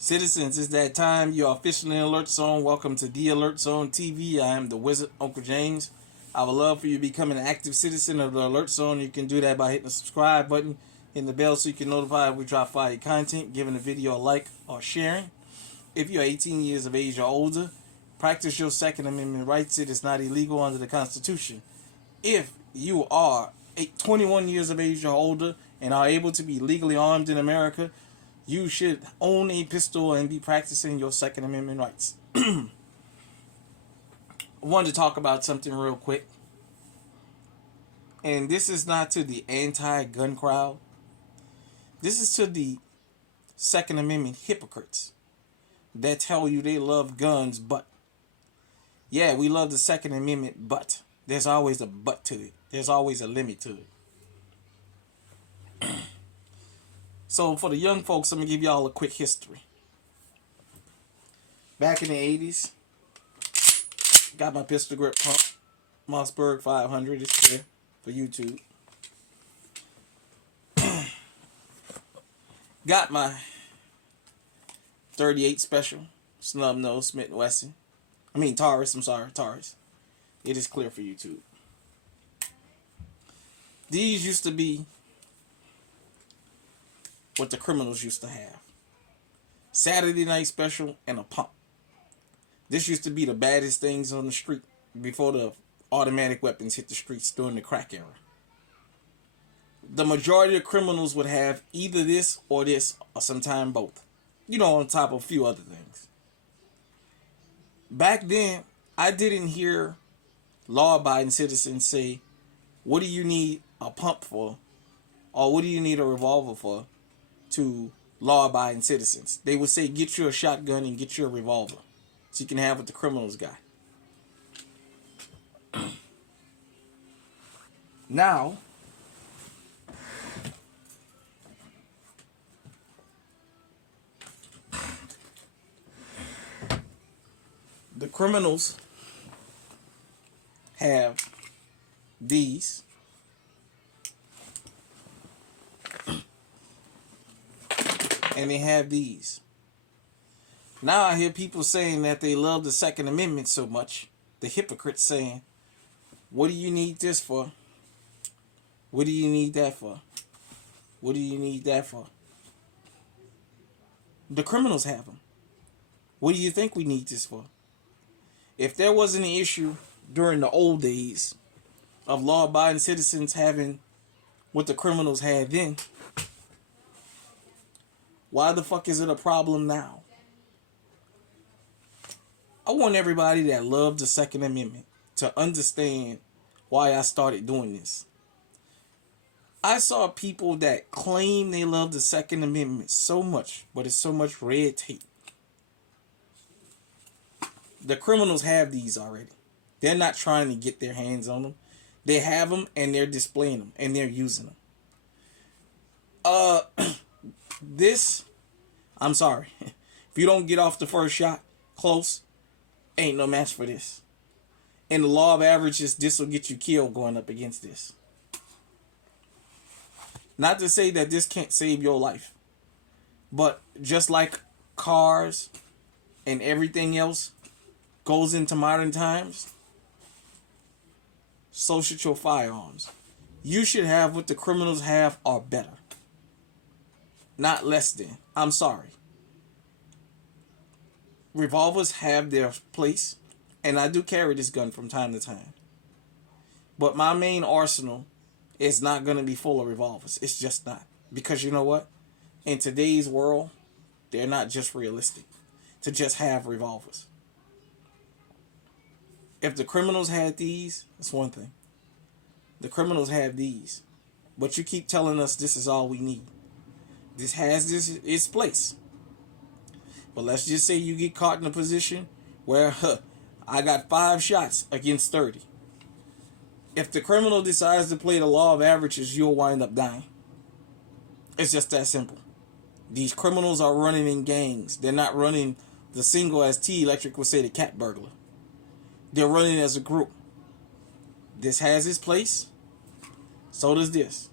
Citizens, it's that time. You are officially in Alert Zone. Welcome to the Alert Zone TV. I am the Wizard, Uncle James. I would love for you to become an active citizen of the Alert Zone. You can do that by hitting the subscribe button, hitting the bell so you can notify if we drop fire content, giving the video a like or sharing. If you are 18 years of age or older, practice your Second Amendment rights. It is not illegal under the Constitution. If you are 21 years of age or older and are able to be legally armed in America, you should own a pistol and be practicing your Second Amendment rights. I wanted to talk about something real quick. And this is not to the anti-gun crowd. This is to the Second Amendment hypocrites that tell you they love guns, but yeah, we love the Second Amendment, but there's always a but to it. There's always a limit to it. So for the young folks, I'm going to give y'all a quick history. Back in the 80s, got my pistol grip pump. Mossberg 500 is there for YouTube. Got my 38 special snub nose Smith & Wesson. Taurus, Taurus. It is clear for YouTube. These used to be what the criminals used to have. Saturday night special and a pump. This used to be the baddest things on the street before the automatic weapons hit the streets during the crack era. The majority of criminals would have either this or sometimes both. On top of a few other things. Back then, I didn't hear law-abiding citizens say, what do you need a pump for? Or what do you need a revolver for? To law-abiding citizens. They would say, get you a shotgun and get you a revolver so you can have what the criminals got. Now, the criminals have these. And they have these. Now I hear people saying that they love the Second Amendment so much. The hypocrites saying, what do you need this for? What do you need that for? What do you need that for? The criminals have them. What do you think we need this for? If there wasn't an issue during the old days of law-abiding citizens having what the criminals had then, why the fuck is it a problem now? I want everybody that loved the Second Amendment to understand why I started doing this. I saw people that claim they love the Second Amendment so much, but it's so much red tape. The criminals have these already. They're not trying to get their hands on them. They have them and they're displaying them and they're using them. I'm sorry. If you don't get off the first shot close, ain't no match for this. And the law of averages, this will get you killed going up against this. Not to say that this can't save your life. But just like cars and everything else goes into modern times, so should your firearms. You should have what the criminals have or better. Not less than. I'm sorry. Revolvers have their place, and I do carry this gun from time to time. But my main arsenal is not going to be full of revolvers. It's just not. Because you know what? In today's world, they're not just realistic to just have revolvers. If the criminals had these, that's one thing. The criminals have these. But you keep telling us this is all we need. This has its place. But let's just say you get caught in a position where I got 5 shots against 30. If the criminal decides to play the law of averages, you'll wind up dying. It's just that simple. These criminals are running in gangs. They're not running the single, as T Electric would say, the cat burglar. They're running as a group. This has its place. So does this.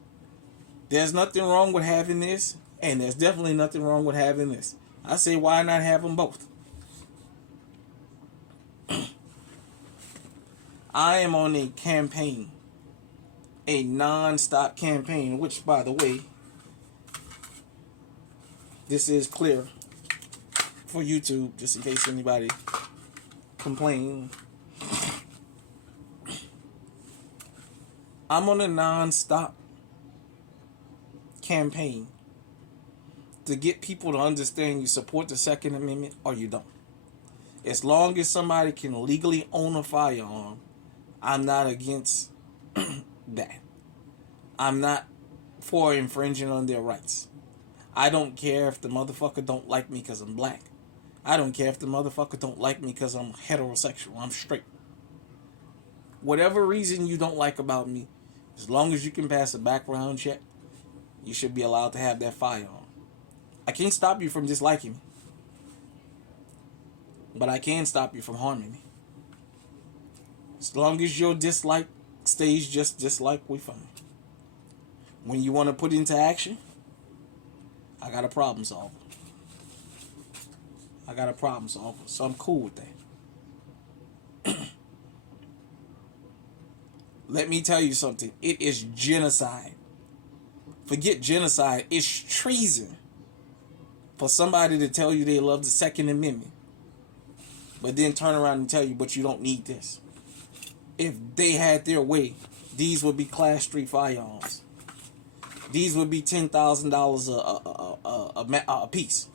There's nothing wrong with having this. And there's definitely nothing wrong with having this. I say, why not have them both? I am on a campaign, a non-stop campaign, which, by the way, this is clear for YouTube, just in case anybody complain. I'm on a non-stop campaign to get people to understand you support the Second Amendment or you don't. As long as somebody can legally own a firearm, I'm not against that. I'm not for infringing on their rights. I don't care if the motherfucker don't like me because I'm black. I don't care if the motherfucker don't like me because I'm heterosexual. I'm straight. Whatever reason you don't like about me, as long as you can pass a background check, you should be allowed to have that firearm. I can't stop you from disliking me, but I can stop you from harming me. As long as your dislike stays just dislike, we fine. When you want to put into action, I got a problem solver. So I'm cool with that. Let me tell you something. It is genocide. Forget genocide. It's treason for somebody to tell you they love the Second Amendment, but then turn around and tell you, but you don't need this. If they had their way, these would be Class 3 firearms. These would be $10,000 a piece.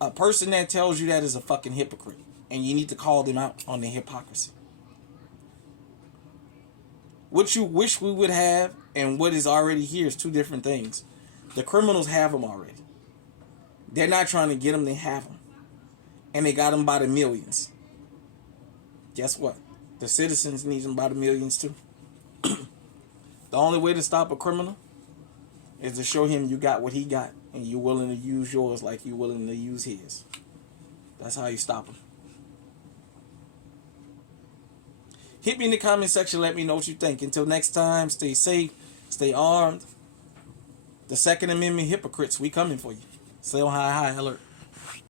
A person that tells you that is a fucking hypocrite, and you need to call them out on their hypocrisy. What you wish we would have and what is already here is two different things. The criminals have them already. They're not trying to get them, they have them. And they got them by the millions. Guess what? The citizens need them by the millions too. The only way to stop a criminal is to show him you got what he got and you're willing to use yours like you're willing to use his. That's how you stop him. Hit me in the comment section. Let me know what you think. Until next time, stay safe, stay armed. The Second Amendment hypocrites, we coming for you. Stay on high alert.